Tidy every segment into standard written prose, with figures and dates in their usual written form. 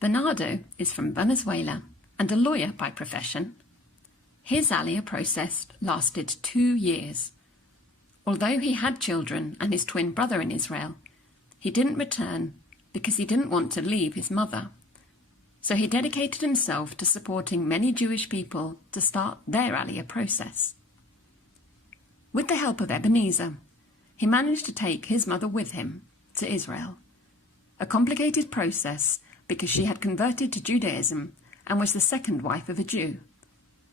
Bernardo is from Venezuela and a lawyer by profession. His Aliyah process lasted 2 years. Although he had children and his twin brother in Israel, he didn't return because he didn't want to leave his mother. So he dedicated himself to supporting many Jewish people to start their Aliyah process. With the help of Ebenezer, he managed to take his mother with him to Israel. A complicated process because she had converted to Judaism and was the second wife of a Jew.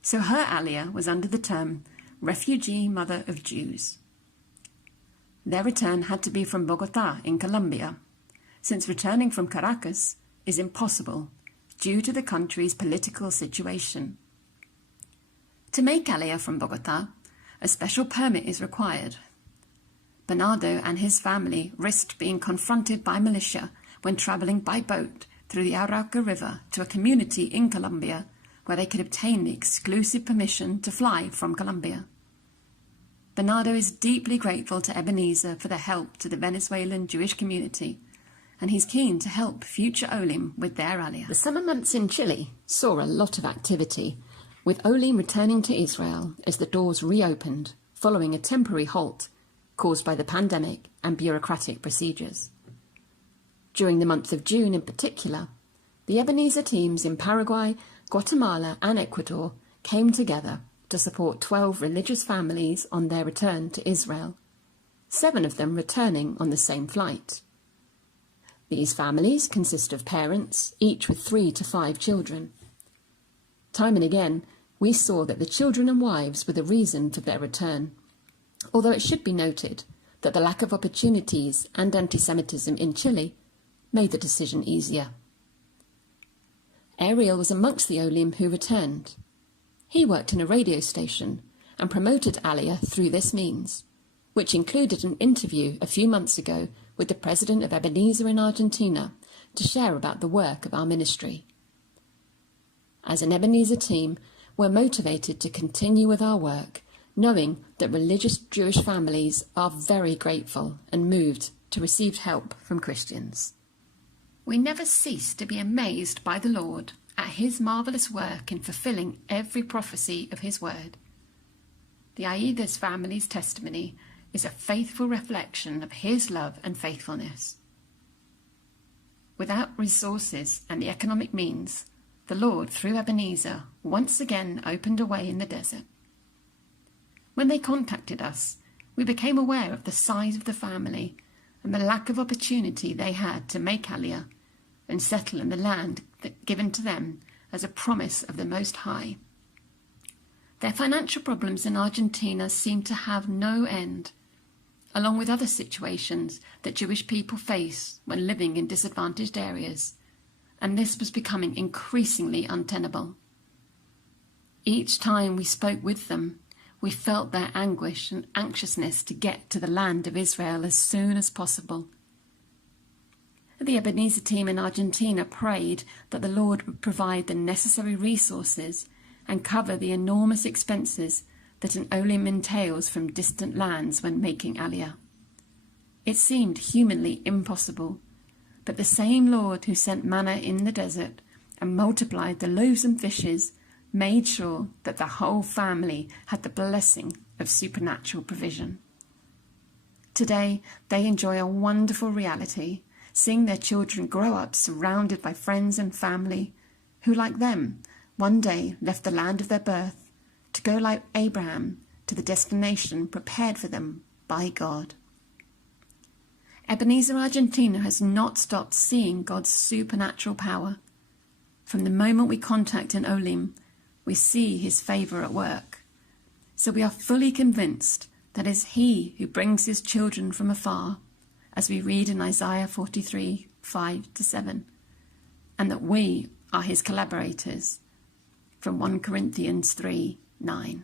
So her Aliyah was under the term Refugee Mother of Jews. Their return had to be from Bogotá in Colombia, since returning from Caracas is impossible due to the country's political situation. To make Aliyah from Bogotá, a special permit is required. Bernardo and his family risked being confronted by militia when travelling by boat through the Arauca River to a community in Colombia where they could obtain the exclusive permission to fly from Colombia. Bernardo is deeply grateful to Ebenezer for the help to the Venezuelan Jewish community, and he's keen to help future Olim with their Aliyah. The summer months in Chile saw a lot of activity, with Olim returning to Israel as the doors reopened following a temporary halt caused by the pandemic and bureaucratic procedures. During the month of June in particular, the Ebenezer teams in Paraguay, Guatemala and Ecuador came together to support 12 religious families on their return to Israel, 7 of them returning on the same flight. These families consist of parents, each with 3 to 5 children. Time and again, we saw that the children and wives were the reason for their return, although it should be noted that the lack of opportunities and anti-Semitism in Chile made the decision easier. Ariel was amongst the Olim who returned. He worked in a radio station and promoted Aliyah through this means, which included an interview a few months ago with the president of Ebenezer in Argentina to share about the work of our ministry. As an Ebenezer team, we're motivated to continue with our work, knowing that religious Jewish families are very grateful and moved to receive help from Christians. We never cease to be amazed by the Lord at his marvellous work in fulfilling every prophecy of his word. The Aida's family's testimony is a faithful reflection of his love and faithfulness. Without resources and the economic means, the Lord, through Ebenezer, once again opened a way in the desert. When they contacted us, we became aware of the size of the family and the lack of opportunity they had to make Aliyah and settle in the land given to them as a promise of the Most High. Their financial problems in Argentina seemed to have no end, along with other situations that Jewish people face when living in disadvantaged areas, and this was becoming increasingly untenable. Each time we spoke with them, we felt their anguish and anxiousness to get to the land of Israel as soon as possible. The Ebenezer team in Argentina prayed that the Lord would provide the necessary resources and cover the enormous expenses that an Olim entails from distant lands when making Aliyah. It seemed humanly impossible, but the same Lord who sent manna in the desert and multiplied the loaves and fishes made sure that the whole family had the blessing of supernatural provision. Today, they enjoy a wonderful reality, seeing their children grow up surrounded by friends and family who, like them, one day left the land of their birth to go like Abraham to the destination prepared for them by God. Ebenezer Argentina has not stopped seeing God's supernatural power. From the moment we contact an Olim, we see his favour at work. So we are fully convinced that it is he who brings his children from afar, as we read in Isaiah 43, 5-7, and that we are his collaborators, from 1 Corinthians 3, 9.